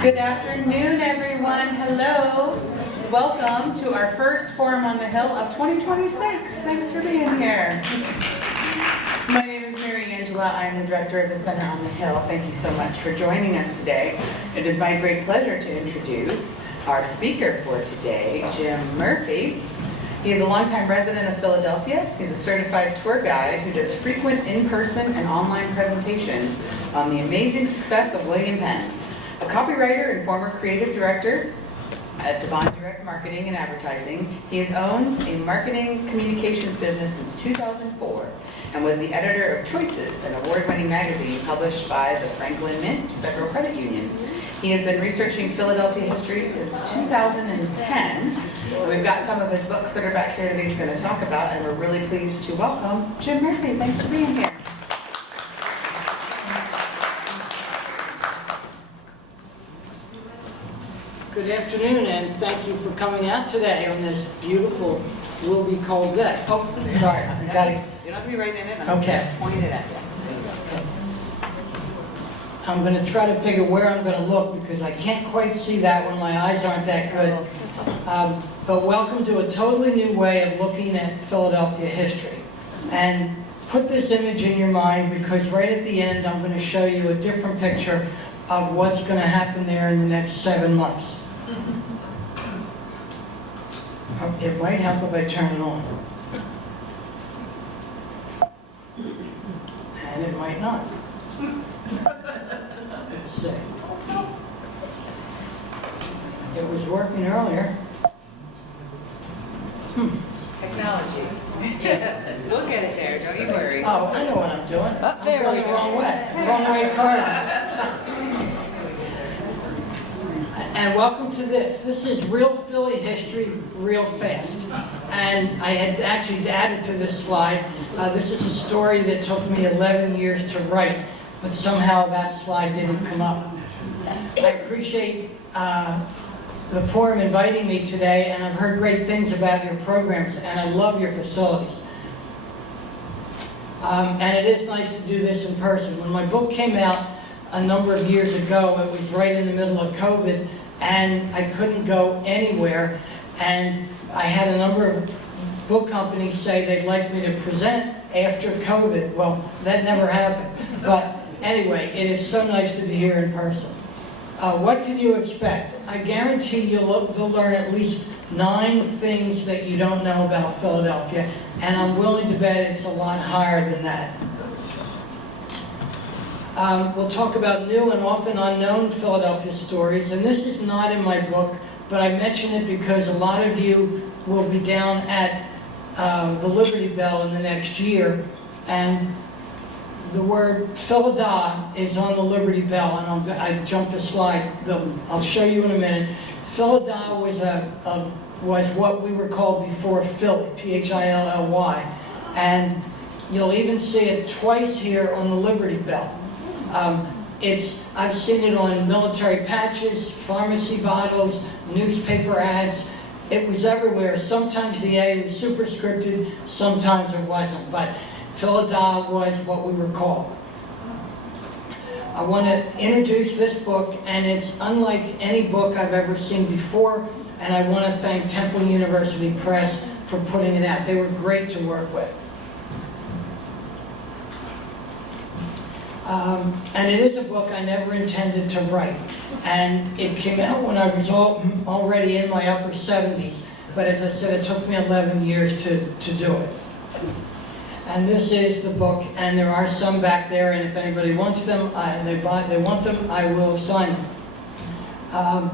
Good afternoon, everyone. Hello. Welcome to our first Forum on the Hill of 2026. Thanks for being here. My name is Mary Angela. I'm the director of the Center on the Hill. Thank you so much for joining us today. It is my great pleasure to introduce our speaker for today, Jim Murphy. He is a longtime resident of Philadelphia. He's a certified tour guide who does frequent in-person and online presentations on the amazing success of William Penn. A copywriter and former creative director at Devon Direct Marketing and Advertising, he has owned a marketing communications business since 2004 and was the editor of Choices, an award-winning magazine published by the Franklin Mint Federal Credit Union. He has been researching Philadelphia history since 2010. We've got some of his books that are back here that he's going to talk about, and we're really pleased to welcome Jim Murphy. Thanks for being here. Good afternoon, and thank you for coming out today on this beautiful, will be cold day. Oh, sorry, I got it. You don't have to be right in it. I'm Okay. just pointing it at you. I'm going to try to figure where I'm going to look because I can't quite see that when my eyes aren't that good. But welcome to a totally new way of looking at Philadelphia history. And put this image in your mind because right at the end I'm going to show you a different picture of what's going to happen there in the next 7 months. It might help if I turn it on. And it might not. Let's see. It was working earlier. Technology. We'll get it there, don't you worry. Oh, I know what I'm doing. Oh, there I'm going we the go. wrong way. Wrong way card. And welcome to this. This is real Philly history, real fast. And I had actually added to this slide. This is a story that took me 11 years to write, but somehow that slide didn't come up. I appreciate the forum inviting me today, and I've heard great things about your programs, and I love your facilities. And it is nice to do this in person. When my book came out a number of years ago, it was right in the middle of COVID, and I couldn't go anywhere, and I had a number of book companies say they'd like me to present after COVID. Well, that never happened. But anyway, it is so nice to be here in person. What can you expect? I guarantee you'll learn at least 9 things that you don't know about Philadelphia, and I'm willing to bet it's a lot higher than that. We'll talk about new and often unknown Philadelphia stories, and this is not in my book, but I mention it because a lot of you will be down at the Liberty Bell in the next year, and the word Philada is on the Liberty Bell, and I jumped a slide. I'll show you in a minute. Philada was what we were called before Philly, Philly, and you'll even see it twice here on the Liberty Bell. I've seen it on military patches, pharmacy bottles, newspaper ads. It was everywhere. Sometimes the A was superscripted, sometimes it wasn't, but Philada was what we were called. I want to introduce this book, and it's unlike any book I've ever seen before, and I want to thank Temple University Press for putting it out. They were great to work with. And it is a book I never intended to write. And it came out when I was already in my upper 70s. But as I said, it took me 11 years to do it. And this is the book, and there are some back there, and if anybody wants them, they want them, I will sign them.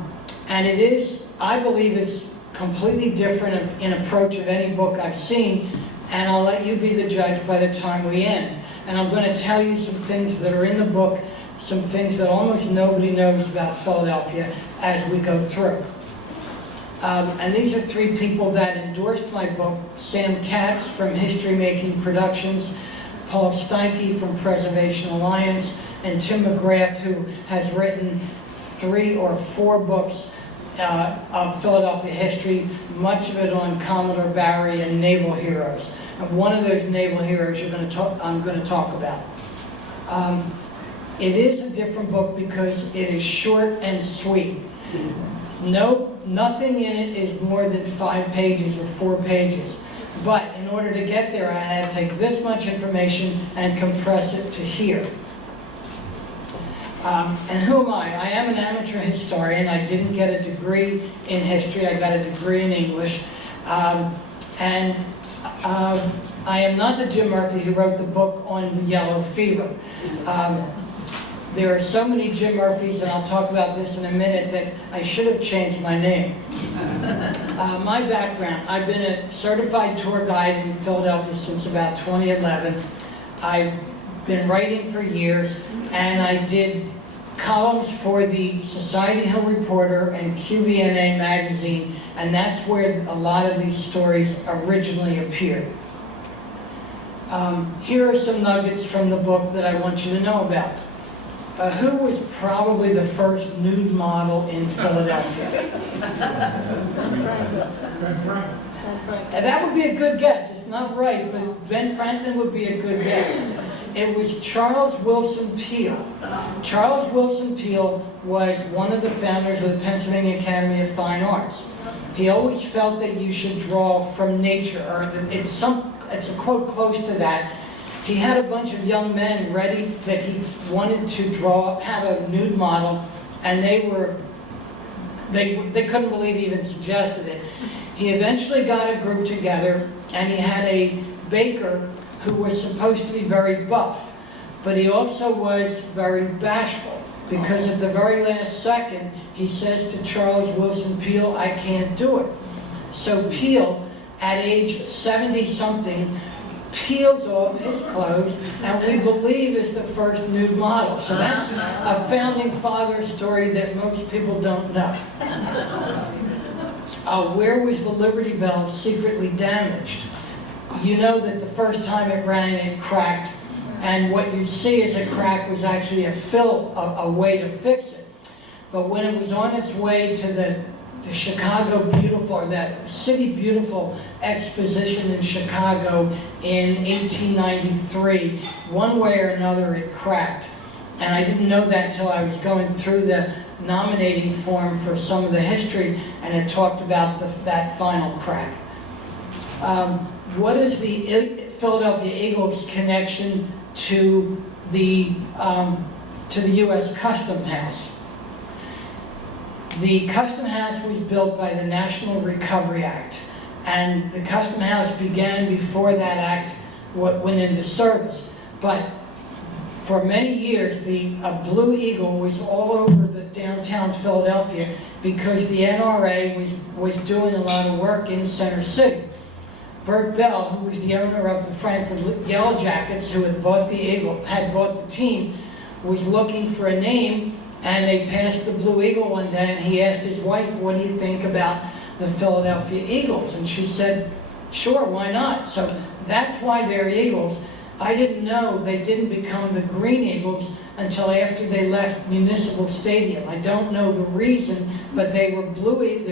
And it is, I believe it's completely different in approach of any book I've seen, and I'll let you be the judge by the time we end. And I'm going to tell you some things that are in the book, some things that almost nobody knows about Philadelphia as we go through. And these are 3 people that endorsed my book: Sam Katz from History Making Productions, Paul Steinke from Preservation Alliance, and Tim McGrath, who has written 3 or 4 books of Philadelphia history, much of it on Commodore Barry and naval heroes. And one of those naval heroes I'm going to talk about. It is a different book because it is short and sweet. Nothing in it is more than 5 pages or 4 pages. But in order to get there, I had to take this much information and compress it to here. And who am I? I am an amateur historian. I didn't get a degree in history. I got a degree in English. And I am not the Jim Murphy who wrote the book on the yellow fever. There are so many Jim Murphys, and I'll talk about this in a minute, that I should have changed my name. My background, I've been a certified tour guide in Philadelphia since about 2011. I've been writing for years, and I did columns for the Society Hill Reporter and QVNA magazine, and that's where a lot of these stories originally appeared. Here are some nuggets from the book that I want you to know about. Who was probably the first nude model in Philadelphia? That would be a good guess. It's not right, but Ben Franklin would be a good guess. It was Charles Willson Peale. Charles Willson Peale was one of the founders of the Pennsylvania Academy of Fine Arts. He always felt that you should draw from nature, or it's a quote close to that. He had a bunch of young men ready that he wanted to have a nude model, and they couldn't believe he even suggested it. He eventually got a group together, and he had a baker who was supposed to be very buff, but he also was very bashful, because at the very last second, he says to Charles Willson Peale, "I can't do it." So Peale, at age 70-something, peels off his clothes, and we believe is the first nude model. So that's a founding father story that most people don't know. Where was the Liberty Bell secretly damaged? You know that the first time it rang, it cracked, and what you see as a crack was actually a way to fix it. But when it was on its way to the Chicago Beautiful, or that City Beautiful exposition in Chicago in 1893, one way or another it cracked. And I didn't know that till I was going through the nominating form for some of the history, and it talked about that final crack. What is the Philadelphia Eagles' connection to the U.S. Custom House? The Custom House was built by the National Recovery Act, and the Custom House began before that act went into service. But for many years, a Blue Eagle was all over the downtown Philadelphia because the NRA was doing a lot of work in Center City. Bert Bell, who was the owner of the Frankfurt Yellow Jackets, who had bought the team, was looking for a name, and they passed the Blue Eagle one day, and he asked his wife, "What do you think about the Philadelphia Eagles?" And she said, "Sure, why not?" So that's why they're Eagles. I didn't know they didn't become the Green Eagles until after they left Municipal Stadium. I don't know the reason, but they were blue.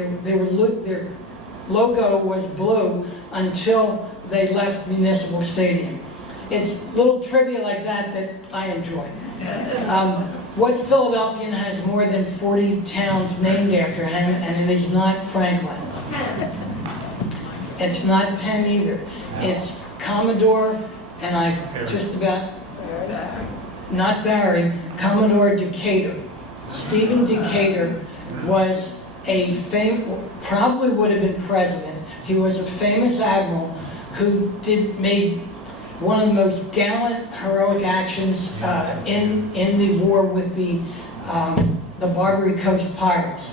Their logo was blue until they left Municipal Stadium. It's little trivia like that I enjoy. What Philadelphian has more than 40 towns named after him, and it is not Franklin? It's not Penn either. It's Commodore, and I just about, not Barry, Commodore Decatur. Stephen Decatur was probably would have been president. He was a famous admiral who made one of the most gallant, heroic actions in the war with the Barbary Coast pirates.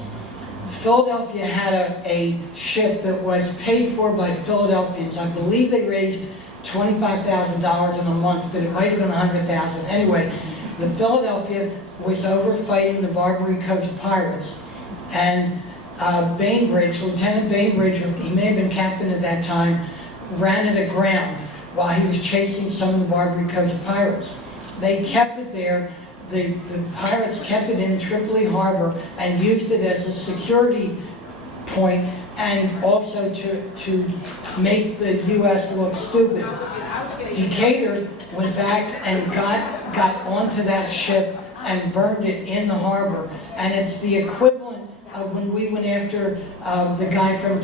Philadelphia had a ship that was paid for by Philadelphians. I believe they raised $25,000 in a month, but it might have been $100,000. Anyway, the Philadelphia was over fighting the Barbary Coast pirates, and Bainbridge, Lieutenant Bainbridge, he may have been captain at that time, ran it aground while he was chasing some of the Barbary Coast pirates. They kept it there. The pirates kept it in Tripoli Harbor and used it as a security point, and also to make the U.S. look stupid. Decatur went back and got onto that ship and burned it in the harbor. And it's the equivalent of when we went after the guy from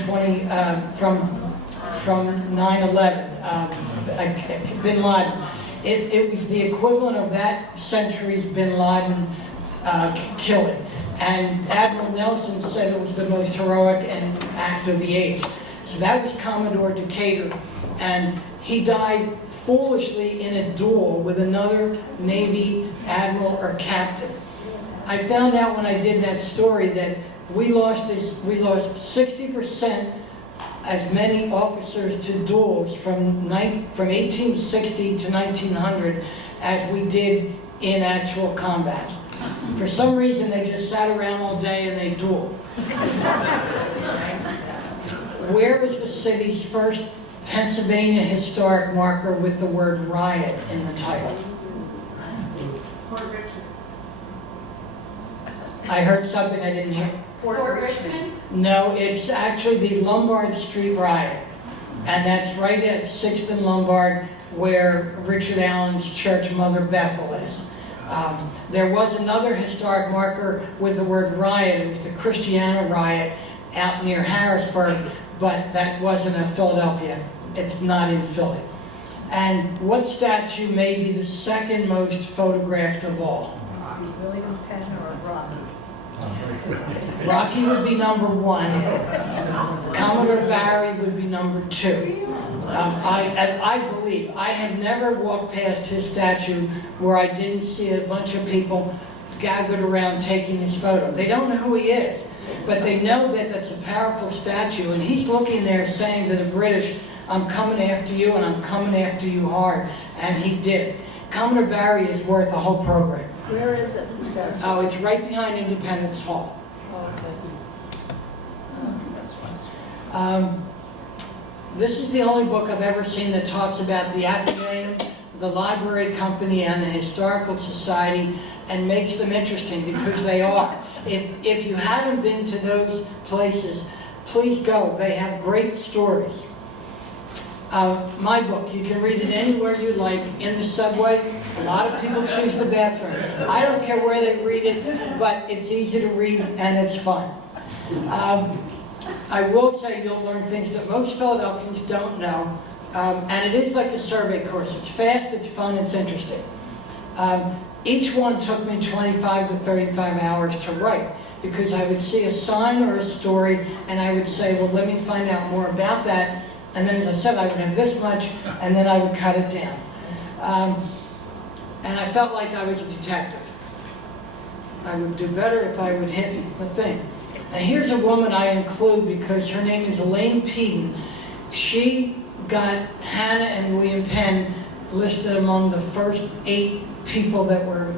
9/11, Bin Laden. It was the equivalent of that century's Bin Laden killing. And Admiral Nelson said it was the most heroic and act of the age. So that was Commodore Decatur, and he died foolishly in a duel with another Navy admiral or captain. I found out when I did that story that we lost 60% as many officers to duels from 1860 to 1900 as we did in actual combat. For some reason, they just sat around all day and they dueled. Where was the city's first Pennsylvania historic marker with the word riot in the title? I heard something I didn't hear. Fort Richmond? No, it's actually the Lombard Street riot. And that's right at 6th and Lombard, where Richard Allen's church, Mother Bethel, is. There was another historic marker with the word riot. It was the Christiana riot out near Harrisburg, but that wasn't in Philadelphia. It's not in Philly. And what statue may be the second most photographed of all? William Penn or Rocky? Rocky would be number 1. Commodore Barry would be number 2. I believe, I have never walked past his statue where I didn't see a bunch of people gathered around taking his photo. They don't know who he is, but they know that that's a powerful statue, and he's looking there saying to the British, I'm coming after you, and I'm coming after you hard, and he did. Commodore Barry is worth a whole program. Where is it, the statue? Oh, it's right behind Independence Hall. Oh, okay. This is the only book I've ever seen that talks about the Athenaeum, the Library Company, and the Historical Society, and makes them interesting, because they are. If you haven't been to those places, please go. They have great stories. My book, you can read it anywhere you like, in the subway. A lot of people choose the bathroom. I don't care where they read it, but it's easy to read and it's fun. I will say you'll learn things that most Philadelphians don't know, and it is like a survey course. It's fast, it's fun, it's interesting. Each one took me 25 to 35 hours to write, because I would see a sign or a story and I would say, well, let me find out more about that. And then, as I said, I would have this much, and then I would cut it down. And I felt like I was a detective. I would do better if I would hit the thing. And here's a woman I include because her name is Elaine Peden. She got Hannah and William Penn listed among the first 8 people that were,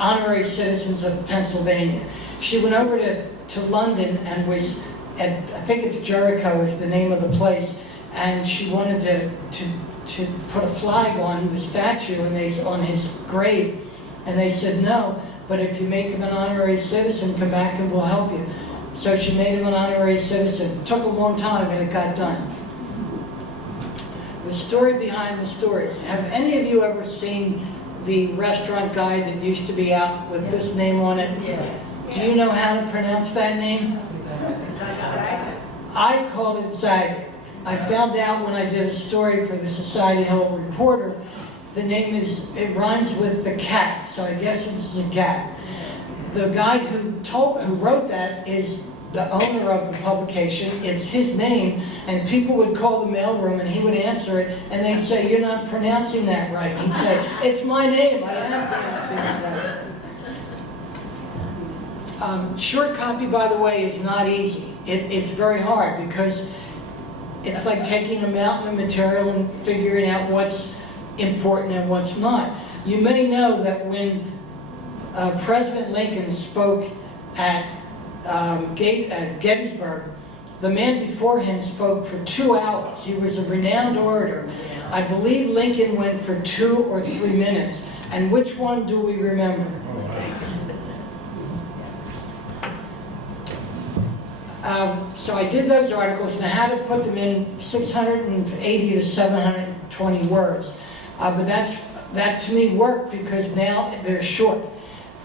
honorary citizens of Pennsylvania. She went over to London and was at, I think it's Jericho is the name of the place, and she wanted to put a flag on the statue and on his grave, and they said no, but if you make him an honorary citizen, come back and we'll help you. So she made him an honorary citizen. It took a long time, but it got done. The story behind the stories. Have any of you ever seen the restaurant guide that used to be out with this name on it? Yes. Do you know how to pronounce that name? I called it Zagat. I found out when I did a story for the Society Hill Reporter, the name it rhymes with the cat, so I guess it's Zagat. The guy who wrote that is the owner of the publication. It's his name, and people would call the mailroom and he would answer it, and they'd say, you're not pronouncing that right. He'd say, it's my name, I am pronouncing it right. Short copy, by the way, is not easy. It's very hard because it's like taking a mountain of material and figuring out what's important and what's not. You may know that when President Lincoln spoke at Gettysburg, the man before him spoke for 2 hours. He was a renowned orator. I believe Lincoln went for 2 or 3 minutes. And which one do we remember? So I did those articles and I had to put them in 680 to 720 words. But that to me worked because now they're short.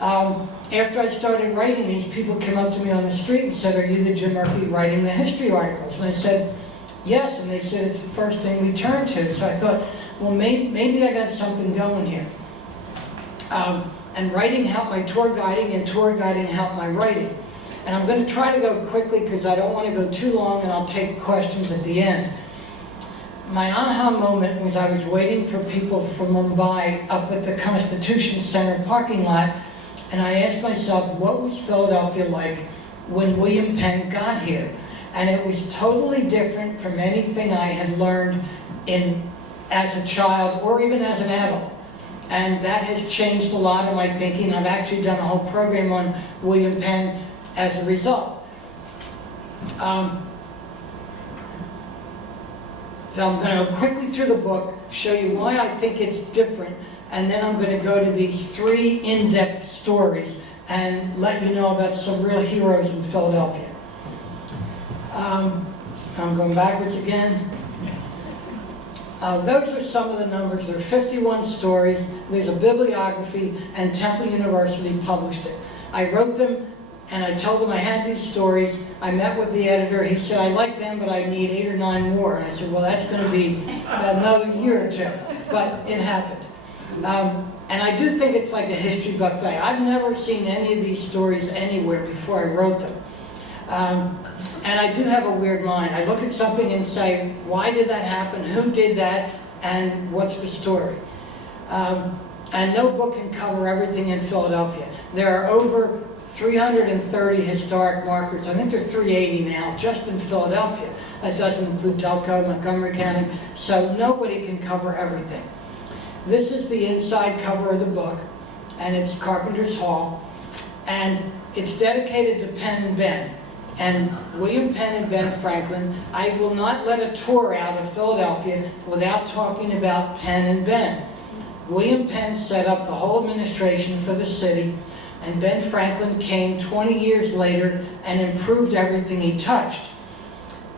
After I started writing these, people came up to me on the street and said, "Are you the Jim Murphy writing the history articles?" And I said, "Yes," and they said, "It's the first thing we turn to." So I thought, well, maybe I got something going here. And writing helped my tour guiding, and tour guiding helped my writing. And I'm going to try to go quickly because I don't want to go too long, and I'll take questions at the end. My aha moment was I was waiting for people from Mumbai up at the Constitution Center parking lot, and I asked myself, what was Philadelphia like when William Penn got here? And it was totally different from anything I had learned as a child or even as an adult. And that has changed a lot of my thinking. I've actually done a whole program on William Penn as a result. So I'm going to go quickly through the book, show you why I think it's different, and then I'm going to go to these 3 in-depth stories and let you know about some real heroes in Philadelphia. I'm going backwards again. Those are some of the numbers. There are 51 stories. There's a bibliography, and Temple University published it. I wrote them, and I told them I had these stories. I met with the editor. He said, "I like them, but I need 8 or 9 more." And I said, "Well, that's going to be another year or 2." But it happened. And I do think it's like a history buffet. I've never seen any of these stories anywhere before I wrote them. And I do have a weird mind. I look at something and say, why did that happen? Who did that? And what's the story? And no book can cover everything in Philadelphia. There are over 330 historic markers. I think there's 380 now, just in Philadelphia. That doesn't include Delco, Montgomery County. So nobody can cover everything. This is the inside cover of the book, and it's Carpenter's Hall. And it's dedicated to Penn and Ben. And William Penn and Ben Franklin. I will not let a tour out of Philadelphia without talking about Penn and Ben. William Penn set up the whole administration for the city, and Ben Franklin came 20 years later and improved everything he touched.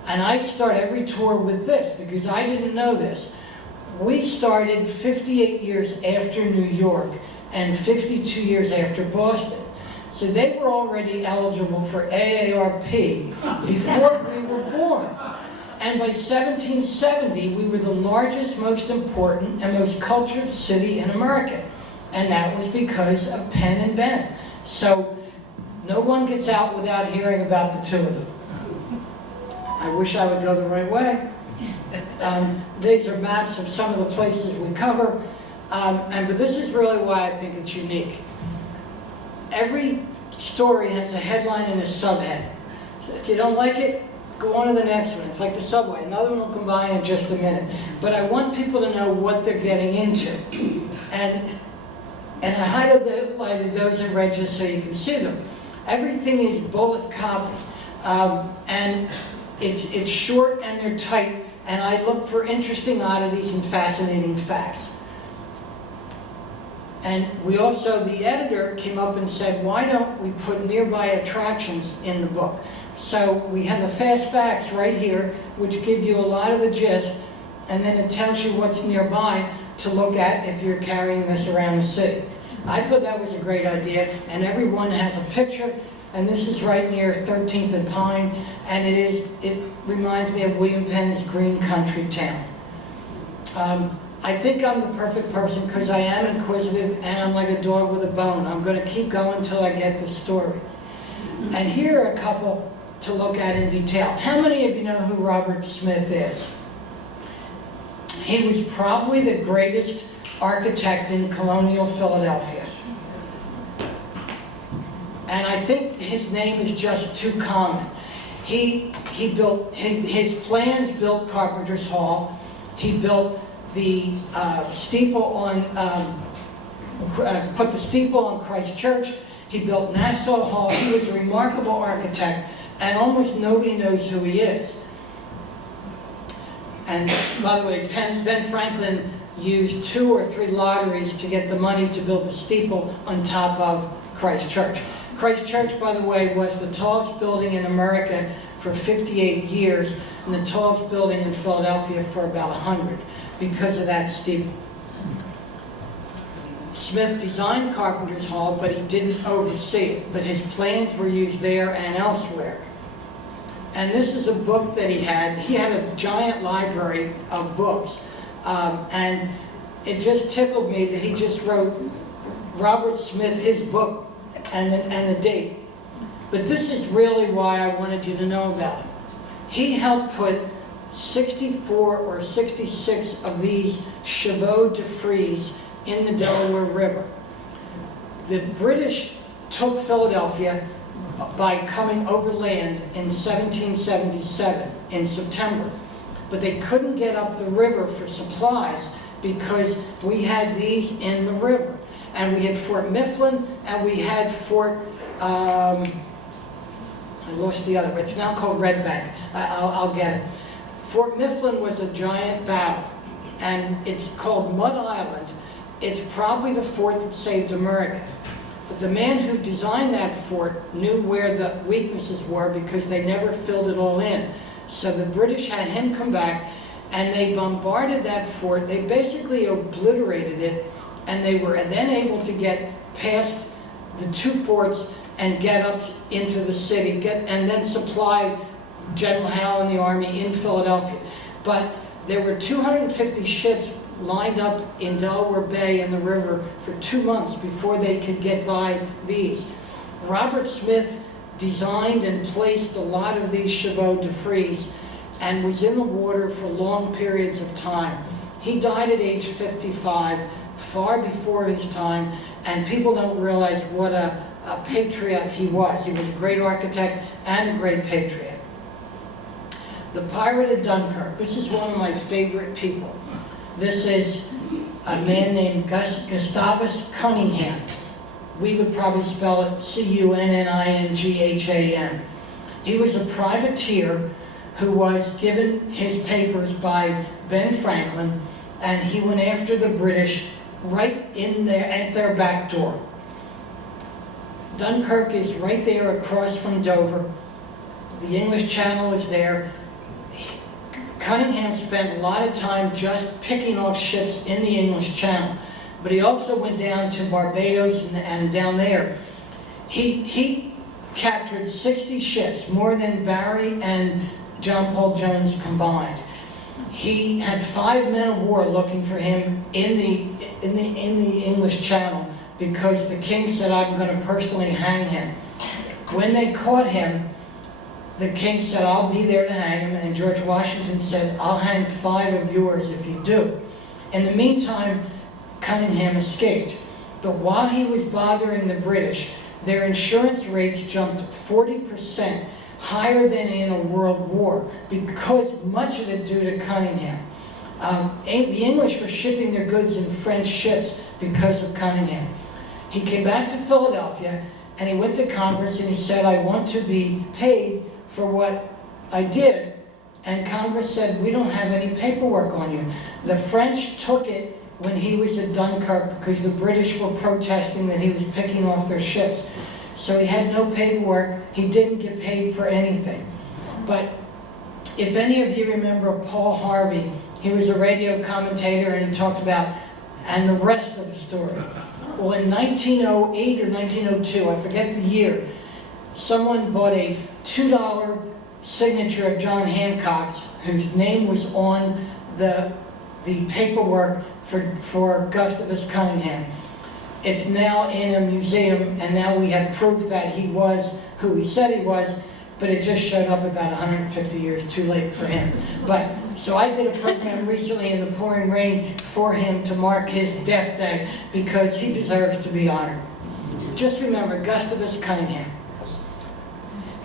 And I start every tour with this because I didn't know this. We started 58 years after New York and 52 years after Boston. So they were already eligible for AARP before we were born. And by 1770, we were the largest, most important, and most cultured city in America. And that was because of Penn and Ben. So no one gets out without hearing about the 2 of them. I wish I would go the right way. These are maps of some of the places we cover. But this is really why I think it's unique. Every story has a headline and a subhead. So if you don't like it, go on to the next one. It's like the subway. Another one will come by in just a minute. But I want people to know what they're getting into. And I highlighted those in red just so you can see them. Everything is bullet copy. And it's short and they're tight. And I look for interesting oddities and fascinating facts. And we also, the editor came up and said, why don't we put nearby attractions in the book? So we have the fast facts right here, which give you a lot of the gist, and then it tells you what's nearby to look at if you're carrying this around the city. I thought that was a great idea, and everyone has a picture, and this is right near 13th and Pine, and it reminds me of William Penn's green country town. I think I'm the perfect person because I am inquisitive and I'm like a dog with a bone. I'm going to keep going until I get the story. And here are a couple to look at in detail. How many of you know who Robert Smith is? He was probably the greatest architect in colonial Philadelphia. And I think his name is just too common. He built, his plans built Carpenter's Hall. He built the steeple on, put the steeple on Christ Church. He built Nassau Hall. He was a remarkable architect, and almost nobody knows who he is. And by the way, Ben Franklin used 2 or 3 lotteries to get the money to build the steeple on top of Christ Church. Christ Church, by the way, was the tallest building in America for 58 years, and the tallest building in Philadelphia for about 100. Because of that steeple. Smith designed Carpenter's Hall, but he didn't oversee it. But his plans were used there and elsewhere. And this is a book that he had. He had a giant library of books. And it just tickled me that he just wrote Robert Smith, his book, and the date. But this is really why I wanted you to know about it. He helped put 64 or 66 of these chevaux de frise in the Delaware River. The British took Philadelphia by coming overland in 1777 in September, but they couldn't get up the river for supplies because we had these in the river. And we had Fort Mifflin, and we had Fort, I lost the other, it's now called Red Bank. I'll get it. Fort Mifflin was a giant battle, and it's called Mud Island. It's probably the fort that saved America. But the man who designed that fort knew where the weaknesses were because they never filled it all in. So the British had him come back, and they bombarded that fort. They basically obliterated it, and they were then able to get past the two forts and get up into the city, and then supply General Howe and the army in Philadelphia. But there were 250 ships lined up in Delaware Bay and the river for 2 months before they could get by these. Robert Smith designed and placed a lot of these chevaux de frise and was in the water for long periods of time. He died at age 55, far before his time, and people don't realize what a patriot he was. He was a great architect and a great patriot. The Pirate of Dunkirk. This is one of my favorite people. This is a man named Gustavus Cunningham. We would probably spell it Cunningham. He was a privateer who was given his papers by Ben Franklin, and he went after the British right in there at their back door. Dunkirk is right there across from Dover. The English Channel is there. Cunningham spent a lot of time just picking off ships in the English Channel, but he also went down to Barbados and down there. He captured 60 ships, more than Barry and John Paul Jones combined. He had 5 men of war looking for him in the English Channel because the king said, "I'm going to personally hang him." When they caught him, the king said, "I'll be there to hang him," and George Washington said, "I'll hang 5 of yours if you do." In the meantime, Cunningham escaped. But while he was bothering the British, their insurance rates jumped 40%, higher than in a world war, because much of it due to Cunningham. The English were shipping their goods in French ships because of Cunningham. He came back to Philadelphia, and he went to Congress, and he said, "I want to be paid for what I did." And Congress said, "We don't have any paperwork on you." The French took it when he was at Dunkirk because the British were protesting that he was picking off their ships. So he had no paperwork. He didn't get paid for anything. But if any of you remember Paul Harvey, he was a radio commentator, and he talked about, and the rest of the story. Well, in 1908 or 1902, I forget the year, someone bought a $2 signature of John Hancock's, whose name was on the paperwork for Gustavus Cunningham. It's now in a museum, and now we have proof that he was who he said he was, but it just showed up about 150 years too late for him. So I did a program recently in the pouring rain for him to mark his death day because he deserves to be honored. Just remember, Gustavus Cunningham.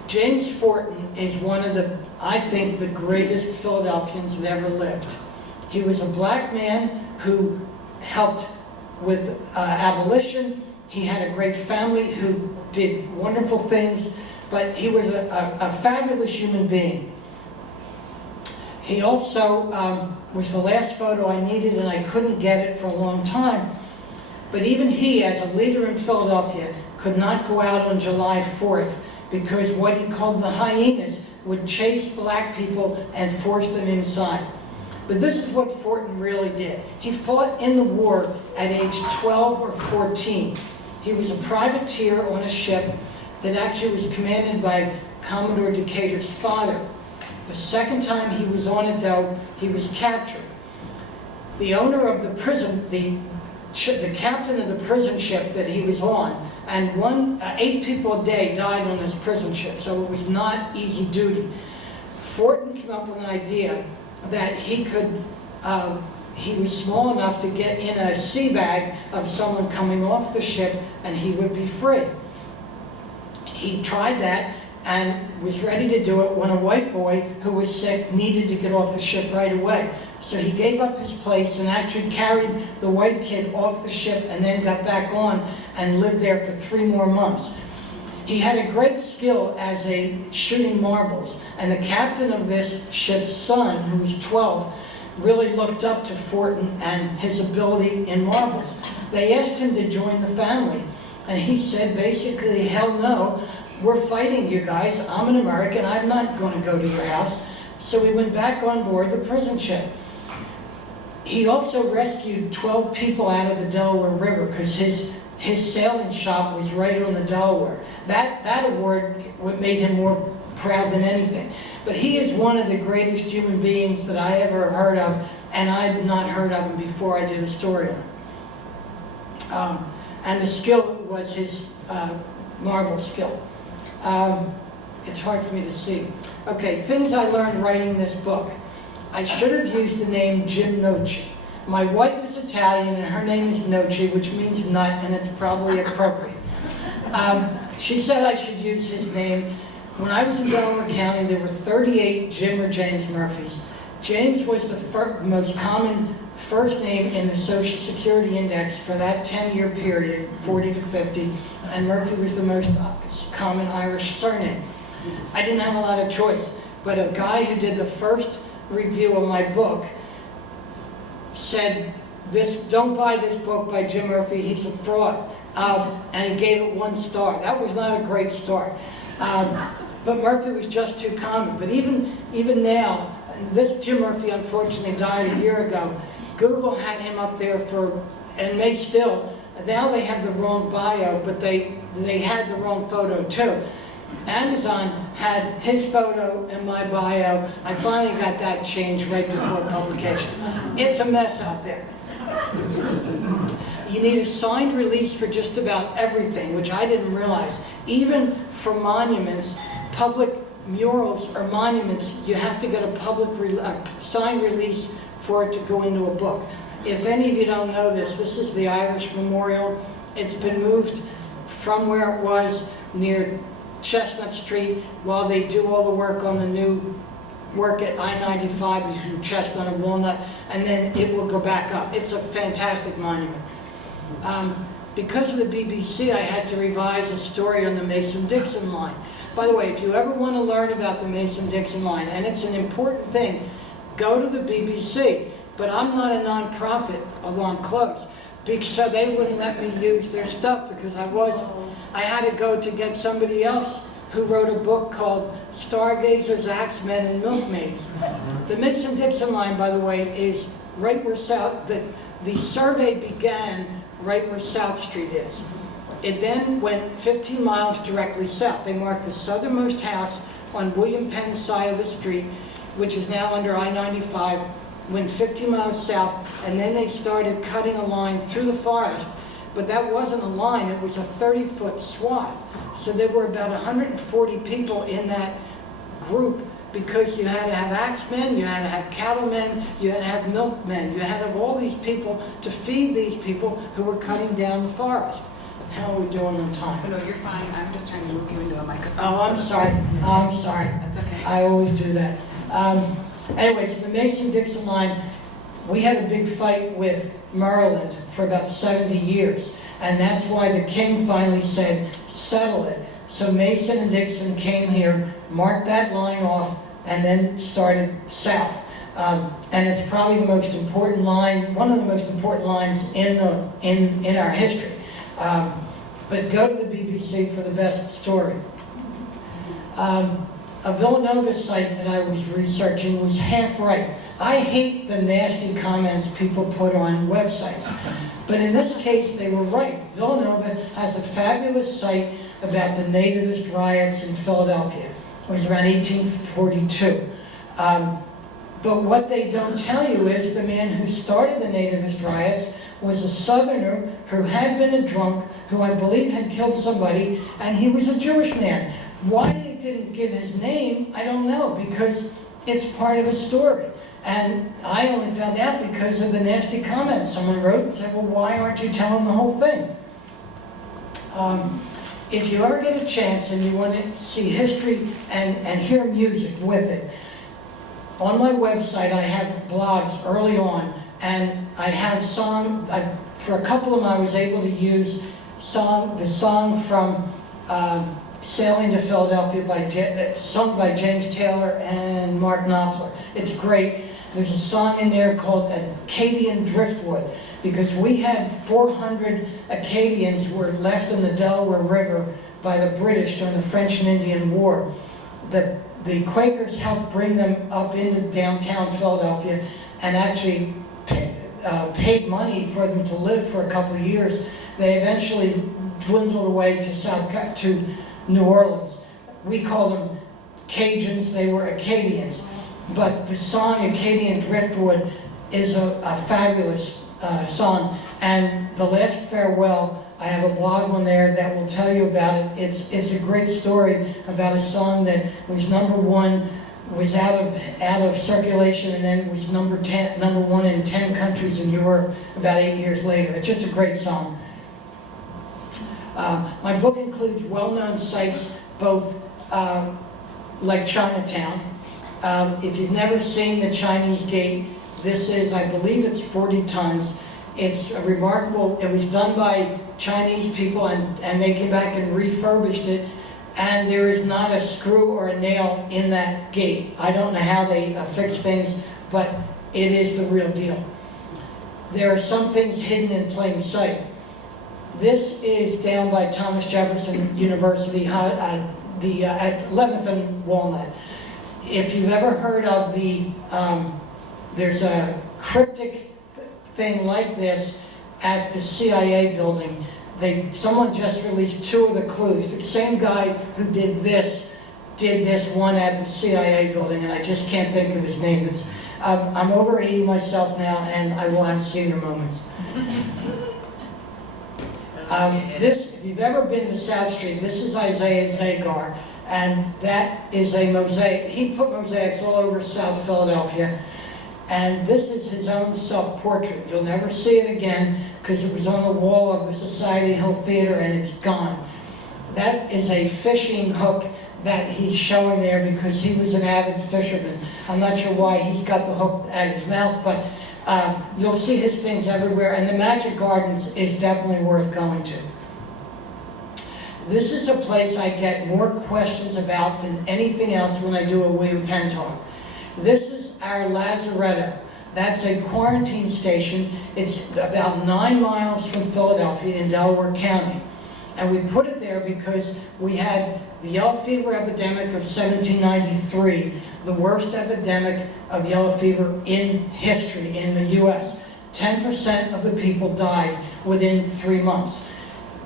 James Fortin is one of I think, the greatest Philadelphians that ever lived. He was a black man who helped with abolition. He had a great family who did wonderful things, but he was a fabulous human being. He also was the last photo I needed, and I couldn't get it for a long time. But even he, as a leader in Philadelphia, could not go out on July 4th because what he called the hyenas would chase black people and force them inside. But this is what Fortin really did. He fought in the war at age 12 or 14. He was a privateer on a ship that actually was commanded by Commodore Decatur's father. The second time he was on it, though, he was captured. The owner of the prison, the captain of the prison ship that he was on, and 8 people a day died on this prison ship, so it was not easy duty. Fortin came up with an idea that he was small enough to get in a sea bag of someone coming off the ship and he would be free. He tried that and was ready to do it when a white boy who was sick needed to get off the ship right away. So he gave up his place and actually carried the white kid off the ship and then got back on and lived there for 3 more months. He had a great skill as a shooting marbles, and the captain of this ship's son, who was 12, really looked up to Fortin and his ability in marbles. They asked him to join the family, and he said basically, hell no, we're fighting you guys, I'm an American, I'm not going to go to your house. So he went back on board the prison ship. He also rescued 12 people out of the Delaware River because his sailing shop was right on the Delaware. That award made him more proud than anything. But he is one of the greatest human beings that I ever heard of, and I'd not heard of him before I did a story on him. And the skill was his marble skill. It's hard for me to see. Okay, things I learned writing this book. I should have used the name Jim Noce. My wife is Italian and her name is Noce, which means nut, and it's probably appropriate. She said I should use his name. When I was in Delaware County, there were 38 Jim or James Murphys. James was the most common first name in the Social Security Index for that 10-year period, 40 to 50, and Murphy was the most common Irish surname. I didn't have a lot of choice, but a guy who did the first review of my book said, don't buy this book by Jim Murphy, he's a fraud. And he gave it 1 star. That was not a great start. But Murphy was just too common. But even now, this Jim Murphy unfortunately died a year ago. Google had him up there and may still. Now they have the wrong bio, but they had the wrong photo too. Amazon had his photo and my bio. I finally got that changed right before publication. It's a mess out there. You need a signed release for just about everything, which I didn't realize. Even for monuments, public murals or monuments, you have to get a signed release for it to go into a book. If any of you don't know this, this is the Irish Memorial. It's been moved from where it was near Chestnut Street while they do all the work on the new work at I-95 between Chestnut and Walnut, and then it will go back up. It's a fantastic monument. Because of the BBC, I had to revise a story on the Mason-Dixon line. By the way, if you ever want to learn about the Mason-Dixon line, and it's an important thing, go to the BBC. But I'm not a nonprofit, although I'm close, because they wouldn't let me use their stuff because I had to go to get somebody else who wrote a book called Stargazers, Axemen, and Milkmaids. The Mason-Dixon line, by the way, is right where the survey began right where South Street is. It then went 15 miles directly south. They marked the southernmost house on William Penn's side of the street, which is now under I-95, went 15 miles south, and then they started cutting a line through the forest. But that wasn't a line, it was a 30-foot swath. So there were about 140 people in that group because you had to have axemen, you had to have cattlemen, you had to have milkmen, you had to have all these people to feed these people who were cutting down the forest. How are we doing on time? Oh, no, you're fine. I'm just trying to move you into a microphone. Oh, I'm sorry. I'm sorry. That's okay. I always do that. Anyway, so the Mason-Dixon line, we had a big fight with Maryland for about 70 years. And that's why the king finally said, settle it. So Mason and Dixon came here, marked that line off, and then started south. And it's probably the most important line, one of the most important lines in our history. But go to the BBC for the best story. a Villanova site that I was researching was half right. I hate the nasty comments people put on websites, but in this case, they were right. Villanova has a fabulous site about the nativist riots in Philadelphia. It was around 1842. But what they don't tell you is the man who started the nativist riots was a Southerner who had been a drunk, who I believe had killed somebody, and he was a Jewish man. Why they didn't give his name, I don't know, because it's part of the story. And I only found out because of the nasty comments someone wrote and said, well, why aren't you telling the whole thing? If you ever get a chance and you want to see history and hear music with it, on my website I have blogs early on, and I have for a couple of them I was able to use the song from Sailing to Philadelphia sung by James Taylor and Mark Knopfler. It's great. There's a song in there called Acadian Driftwood, because we had 400 Acadians who were left in the Delaware River by the British during the French and Indian War. The Quakers helped bring them up into downtown Philadelphia and actually paid money for them to live for a couple of years. They eventually dwindled away to New Orleans. We call them Cajuns, they were Acadians. But the song Acadian Driftwood is a fabulous song. And The Last Farewell, I have a blog on there that will tell you about it. It's a great story about a song that was number one, was out of circulation, and then was number one in 10 countries in Europe about 8 years later. It's just a great song. My book includes well-known sites, both like Chinatown. If you've never seen the Chinese Gate, this is, I believe it's 40 tons. It's a remarkable, it was done by Chinese people, and they came back and refurbished it, and there is not a screw or a nail in that gate. I don't know how they fix things, but it is the real deal. There are some things hidden in plain sight. This is down by Thomas Jefferson University at 11th and Walnut. If you've ever heard of there's a cryptic thing like this at the CIA building. Someone just released 2 of the clues. The same guy who did this one at the CIA building, and I just can't think of his name. I'm over 80 myself now, and I will have senior moments. If you've ever been to South Street, this is Isaiah Zagar, and that is a mosaic. He put mosaics all over South Philadelphia, and this is his own self-portrait. You'll never see it again because it was on the wall of the Society Hill Theater and it's gone. That is a fishing hook that he's showing there because he was an avid fisherman. I'm not sure why he's got the hook at his mouth, but you'll see his things everywhere, and the Magic Gardens is definitely worth going to. This is a place I get more questions about than anything else when I do a William Penn talk. This is our Lazaretto. That's a quarantine station. It's about 9 miles from Philadelphia in Delaware County. And we put it there because we had the yellow fever epidemic of 1793, the worst epidemic of yellow fever in history in the US. 10% of the people died within 3 months.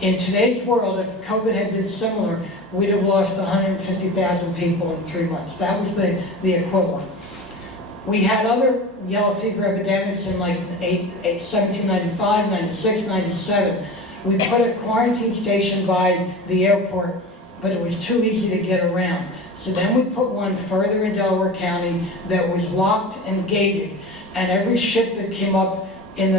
In today's world, if COVID had been similar, we'd have lost 150,000 people in 3 months. That was the equivalent. We had other yellow fever epidemics in like 1795, 96, 97. We put a quarantine station by the airport, but it was too easy to get around. So then we put one further in Delaware County that was locked and gated. And every ship that came up in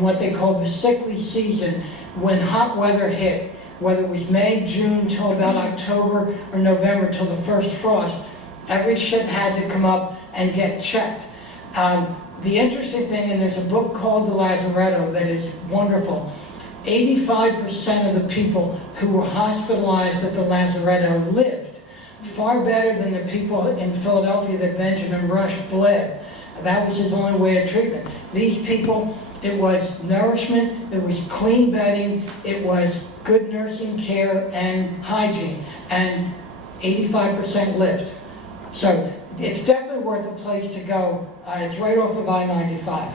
what they call the sickly season, when hot weather hit, whether it was May, June, till about October or November, till the first frost, every ship had to come up and get checked. The interesting thing, and there's a book called The Lazaretto that is wonderful, 85% of the people who were hospitalized at the Lazaretto lived, far better than the people in Philadelphia that Benjamin Rush bled. That was his only way of treatment. These people, it was nourishment, it was clean bedding, it was good nursing care and hygiene. And 85% lived. So it's definitely worth a place to go. It's right off of I-95.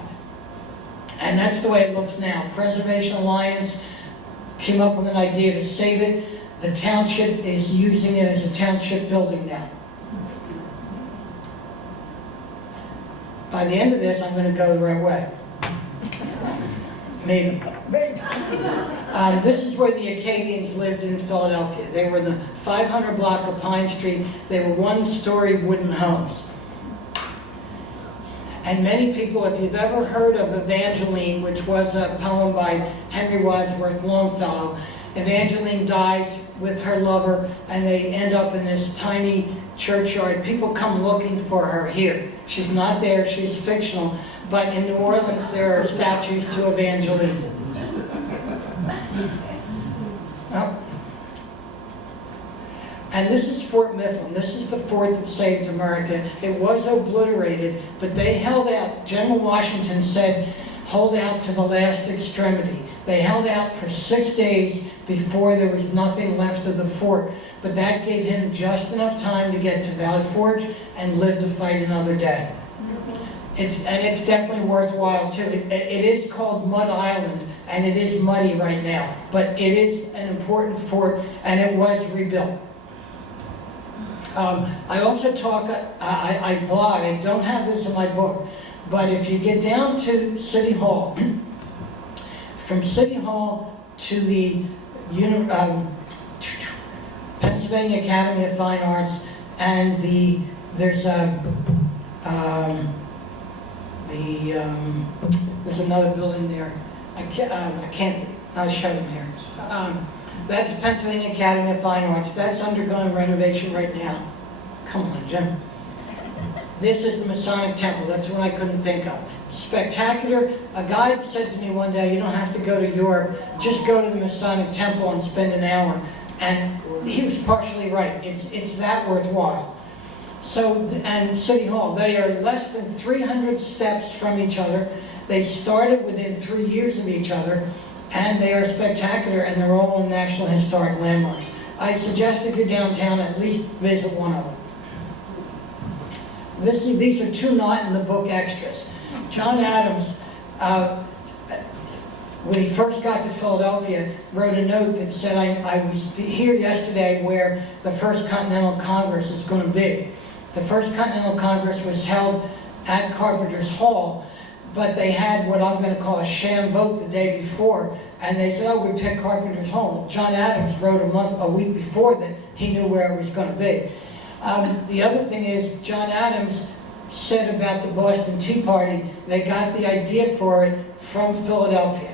And that's the way it looks now. Preservation Alliance came up with an idea to save it. The township is using it as a township building now. By the end of this, I'm going to go the right way. Maybe. This is where the Acadians lived in Philadelphia. They were in the 500 block of Pine Street. They were one-story wooden homes. And many people, if you've ever heard of Evangeline, which was a poem by Henry Wadsworth Longfellow, Evangeline dies with her lover, and they end up in this tiny churchyard. People come looking for her here. She's not there, she's fictional, but in New Orleans there are statues to Evangeline. Well, and this is Fort Mifflin. This is the fort that saved America. It was obliterated, but they held out. General Washington said, hold out to the last extremity. They held out for 6 days before there was nothing left of the fort, but that gave him just enough time to get to Valley Forge and live to fight another day. It's definitely worthwhile too. It is called Mud Island, and it is muddy right now, but it is an important fort, and it was rebuilt. I also talk, I blog, I don't have this in my book, but if you get down to City Hall, from City Hall to the Pennsylvania Academy of Fine Arts, and there's another building there. I'll show them here. That's Pennsylvania Academy of Fine Arts. That's undergoing renovation right now. Come on, Jim. This is the Masonic Temple. That's one I couldn't think of. Spectacular. A guide said to me one day, you don't have to go to Europe, just go to the Masonic Temple and spend an hour. And he was partially right. It's that worthwhile. So, and City Hall, they are less than 300 steps from each other. They started within 3 years of each other, and they are spectacular, and they're all National Historic Landmarks. I suggest if you're downtown, at least visit one of them. These are two not in the book extras. John Adams, when he first got to Philadelphia, wrote a note that said, I was here yesterday where the First Continental Congress is going to be. The First Continental Congress was held at Carpenter's Hall, but they had what I'm going to call a sham vote the day before, and they said, oh, we picked Carpenter's Hall. John Adams wrote a week before that he knew where it was going to be. The other thing is, John Adams said about the Boston Tea Party, they got the idea for it from Philadelphia.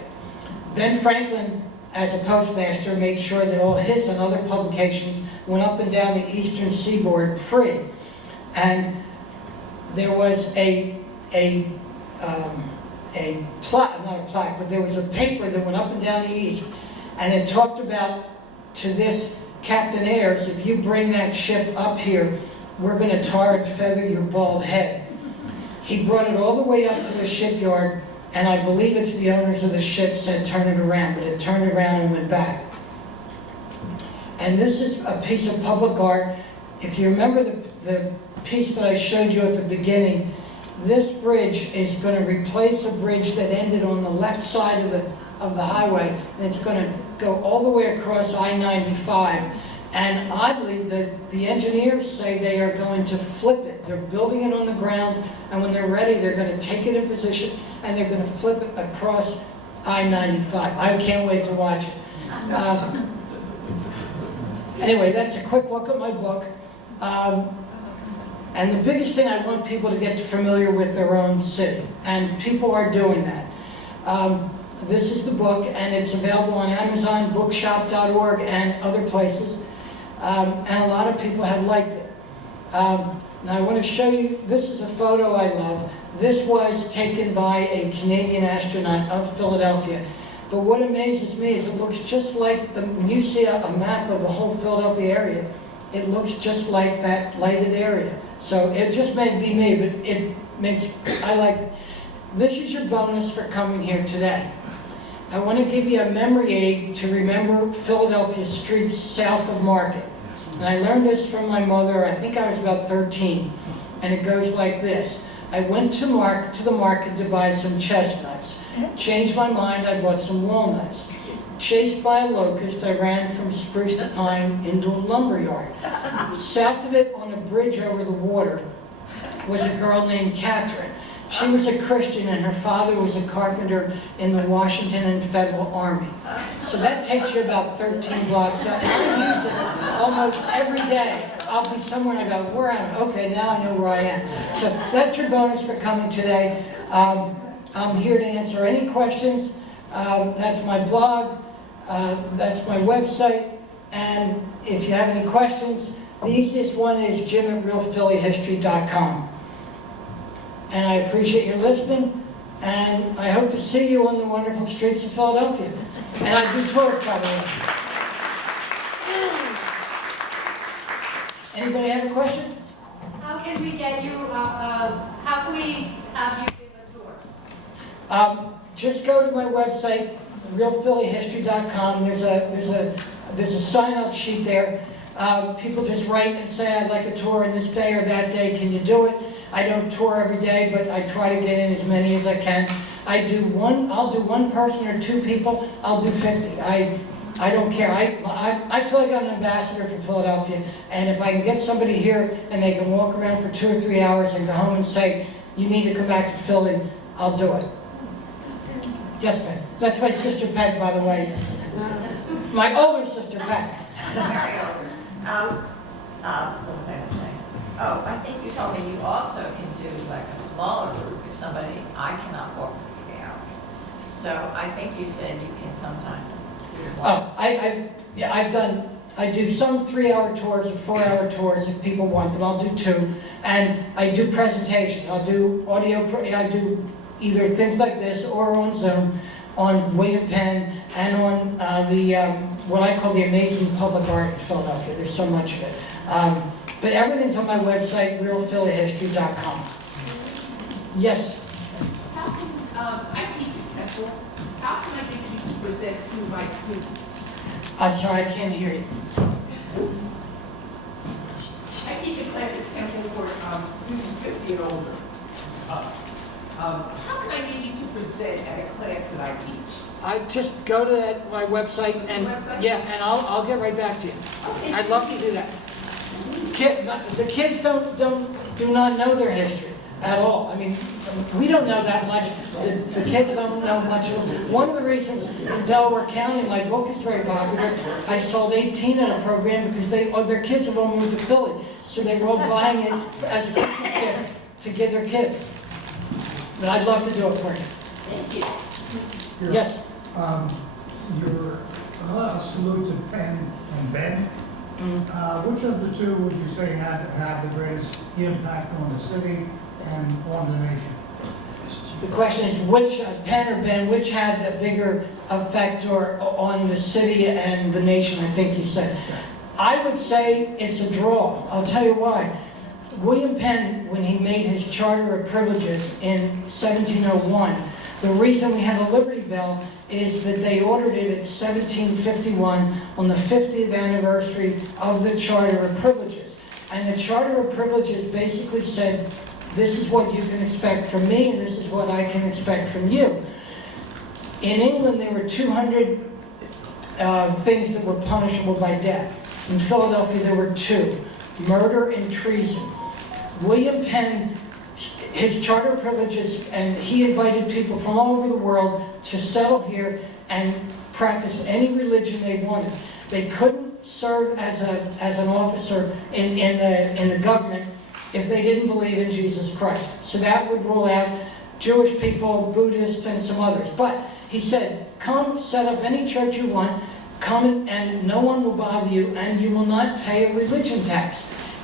Ben Franklin, as a postmaster, made sure that all his and other publications went up and down the eastern seaboard free. And there was a plaque, not a plaque, but there was a paper that went up and down the east, and it talked about to this Captain Ayres, if you bring that ship up here, we're going to tar and feather your bald head. He brought it all the way up to the shipyard, and I believe it's the owners of the ship said turn it around, but it turned around and went back. And this is a piece of public art. If you remember the piece that I showed you at the beginning, this bridge is going to replace a bridge that ended on the left side of the highway, and it's going to go all the way across I-95. And oddly, the engineers say they are going to flip it. They're building it on the ground, and when they're ready, they're going to take it in position, and they're going to flip it across I-95. I can't wait to watch it. Anyway, that's a quick look at my book. And the biggest thing, I want people to get familiar with their own city, and people are doing that. This is the book, and it's available on Amazon, bookshop.org, and other places. And a lot of people have liked it. Now I want to show you, this is a photo I love. This was taken by a Canadian astronaut of Philadelphia. But what amazes me is it looks just like, when you see a map of the whole Philadelphia area, it looks just like that lighted area. So it just may be me, but it makes, I like it. This is your bonus for coming here today. I want to give you a memory aid to remember Philadelphia streets south of Market. And I learned this from my mother, I think I was about 13. And it goes like this. I went to the market to buy some chestnuts. Changed my mind, I bought some walnuts. Chased by a locust, I ran from spruce to pine into a lumber yard. South of it, on a bridge over the water, was a girl named Catherine. She was a Christian and her father was a carpenter in the Washington and Federal Army. So that takes you about 13 blocks out. And I use it almost every day. I'll be somewhere and I go, where am I? Okay, now I know where I am. So that's your bonus for coming today. I'm here to answer any questions. That's my blog. That's my website. And if you have any questions, the easiest one is jim@realphillyhistory.com. And I appreciate your listening, and I hope to see you on the wonderful streets of Philadelphia. And I do tours, by the way. Anybody have a question? How can we get you, how can we have you give a tour? Just go to my website, realphillyhistory.com. There's a sign-up sheet there. People just write and say, I'd like a tour on this day or that day. Can you do it? I don't tour every day, but I try to get in as many as I can. I'll do one person or two people. I'll do 50. I don't care. I feel like I'm an ambassador for Philadelphia, and if I can get somebody here and they can walk around for 2 or 3 hours and go home and say, you need to come back to Philly, I'll do it. Yes, ma'am. That's my sister Peg, by the way. My older sister Peg. Very old. What was I going to say? Oh, I think you told me you also can do like a smaller group if somebody, I cannot walk for 3 hours. So I think you said you can sometimes do one. Oh, I do some 3-hour tours or 4-hour tours if people want them. I'll do 2. And I do presentations. I'll do audio, I do either things like this or on Zoom, on William Penn, and on what I call the amazing public art in Philadelphia. There's so much of it. But everything's on my website, realphillyhistory.com. Yes? How can, I teach at Temple. How can I get you to present to my students? I'm sorry, I can't hear you. I teach a class at Temple for students 50 and older, us. How can I get you to present at a class that I teach? I just go to my website and Website? yeah, and I'll get right back to you. Okay. I'd love to do that. The kids do not know their history at all. I mean, we don't know that much. The kids don't know much. One of the reasons in Delaware County, my book is very popular. I sold 18 in a program because their kids have all moved to Philly, so they were all buying it as a Christmas gift to give their kids. But I'd love to do it for you. Thank you. Yes. Your salute to Penn and Ben. Which of the two would you say had the greatest impact on the city and on the nation? The question is, which, Penn or Ben, which had a bigger effect on the city and the nation, I think you said. I would say it's a draw. I'll tell you why. William Penn, when he made his Charter of Privileges in 1701, the reason we have a Liberty Bell is that they ordered it in 1751 on the 50th anniversary of the Charter of Privileges. And the Charter of Privileges basically said, this is what you can expect from me, and this is what I can expect from you. In England, there were 200 things that were punishable by death. In Philadelphia, there were 2, murder and treason. William Penn, his Charter of Privileges, and he invited people from all over the world to settle here and practice any religion they wanted. They couldn't serve as an officer in the government if they didn't believe in Jesus Christ. So that would rule out Jewish people, Buddhists, and some others. But he said, come set up any church you want, come and no one will bother you, and you will not pay a religion tax.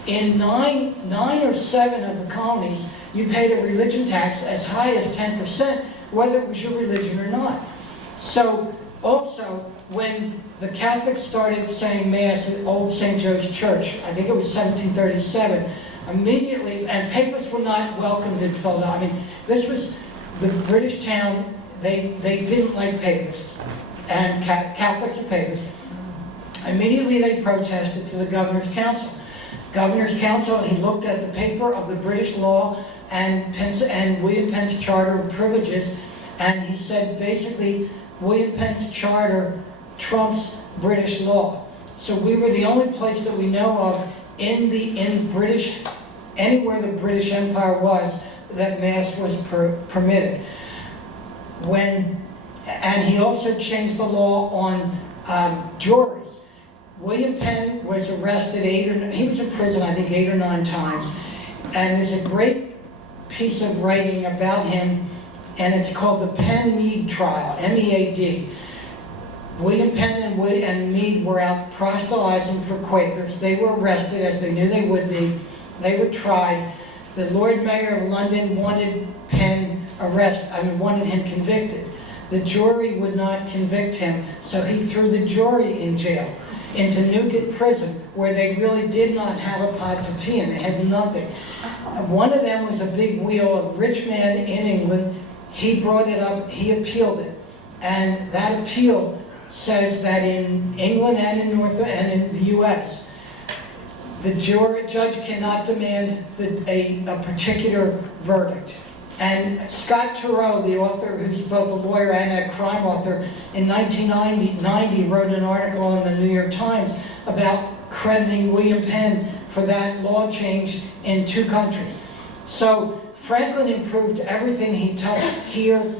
In 9 or 7 of the colonies, you paid a religion tax as high as 10%, whether it was your religion or not. So also, when the Catholics started saying Mass at Old St. Joe's Church, I think it was 1737, immediately, and papists were not welcomed in Philadelphia. I mean, this was the British town, they didn't like papists, and Catholics are papists. Immediately they protested to the Governor's Council. Governor's Council, he looked at the paper of the British law and William Penn's Charter of Privileges, and he said basically William Penn's charter trumps British law. So we were the only place that we know of anywhere the British Empire was, that mass was permitted. And he also changed the law on juries. William Penn was arrested he was in prison I think 8 or 9 times, and there's a great piece of writing about him, and it's called the Penn-Mead trial, M-E-A-D. William Penn and Mead were out proselytizing for Quakers. They were arrested, as they knew they would be. They were tried. The Lord Mayor of London wanted wanted him convicted. The jury would not convict him, so he threw the jury in jail, into Newgate Prison, where they really did not have a pot to pee in. They had nothing. One of them was a big wheel, a rich man in England. He brought it up, he appealed it. And that appeal says that in England and in the U.S., the judge cannot demand a particular verdict. And Scott Turow, the author, who's both a lawyer and a crime author, in 1990 wrote an article in the New York Times about crediting William Penn for that law change in 2 countries. So Franklin improved everything he touched here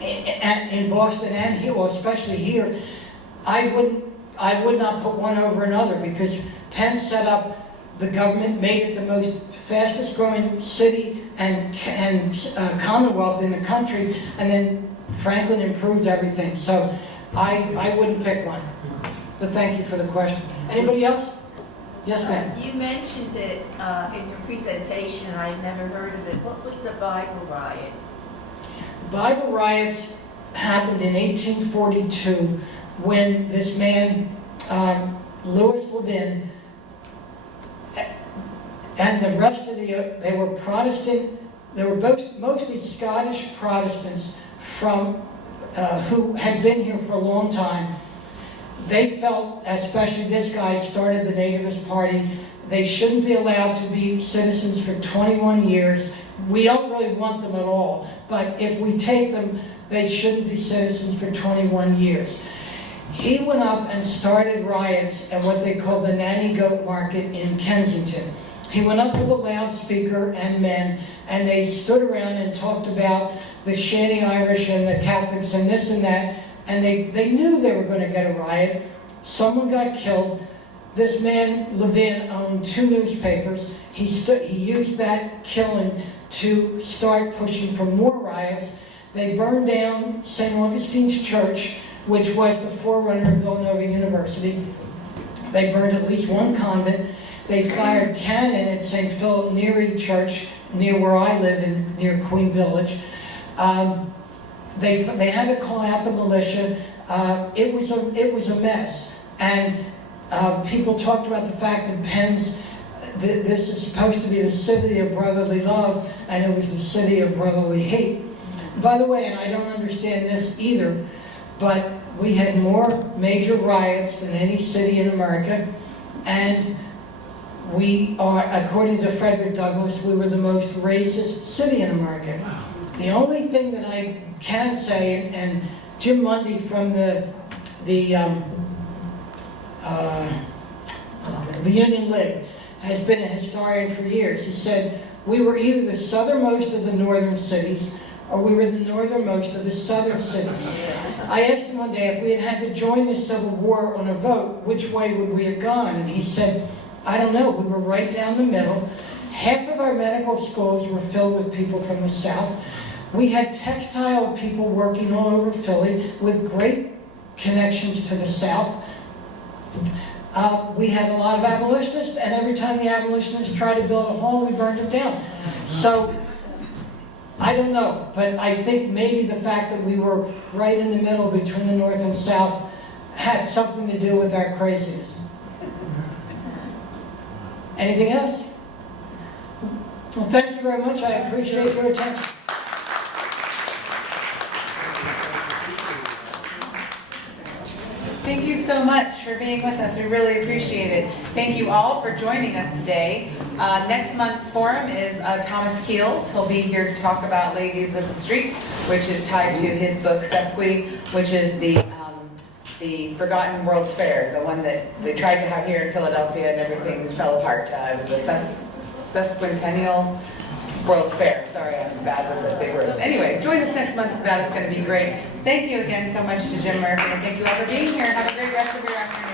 in Boston and here, well, especially here. I would not put one over another, because Penn set up the government, made it the most fastest growing city and commonwealth in the country, and then Franklin improved everything. So I wouldn't pick one. But thank you for the question. Anybody else? Yes, ma'am. You mentioned it in your presentation, and I had never heard of it. What was the Bible riot? Bible riots happened in 1842 when this man, Louis Levin, and the rest of they were Protestant, they were mostly Scottish Protestants who had been here for a long time. They felt, especially this guy started the Nativist Party, they shouldn't be allowed to be citizens for 21 years. We don't really want them at all, but if we take them, they shouldn't be citizens for 21 years. He went up and started riots at what they called the Nanny Goat Market in Kensington. He went up with a loudspeaker and men, and they stood around and talked about the Shanty Irish and the Catholics and this and that, and they knew they were going to get a riot. Someone got killed. This man, Levin, owned 2 newspapers. He used that killing to start pushing for more riots. They burned down St. Augustine's Church, which was the forerunner of Villanova University. They burned at least 1 convent. They fired cannon at St. Philip Neri Church, near where I live, near Queen Village. They had to call out the militia. It was a mess. And people talked about the fact that this is supposed to be the city of brotherly love, and it was the city of brotherly hate. By the way, and I don't understand this either, but we had more major riots than any city in America, and we are, according to Frederick Douglass, we were the most racist city in America. The only thing that I can say, and Jim Mundy from the Union League has been a historian for years. He said, we were either the southernmost of the northern cities, or we were the northernmost of the southern cities. I asked him one day if we had to join the Civil War on a vote, which way would we have gone? And he said, I don't know, we were right down the middle. Half of our medical schools were filled with people from the South. We had textile people working all over Philly with great connections to the South. We had a lot of abolitionists, and every time the abolitionists tried to build a hall, we burned it down. So, I don't know, but I think maybe the fact that we were right in the middle between the North and South had something to do with our craziness. Anything else? Well, thank you very much. I appreciate your attention. Thank you so much for being with us. We really appreciate it. Thank you all for joining us today. Next month's forum is Thomas Keels. He'll be here to talk about Ladies of the Street, which is tied to his book Sesqui, which is the Forgotten World's Fair, the one that they tried to have here in Philadelphia and everything fell apart. It was the Sesquicentennial World's Fair. Sorry, I'm bad with those big words. Anyway, join us next month for that. It's going to be great. Thank you again so much to Jim Murphy, and thank you all for being here. Have a great rest of your afternoon.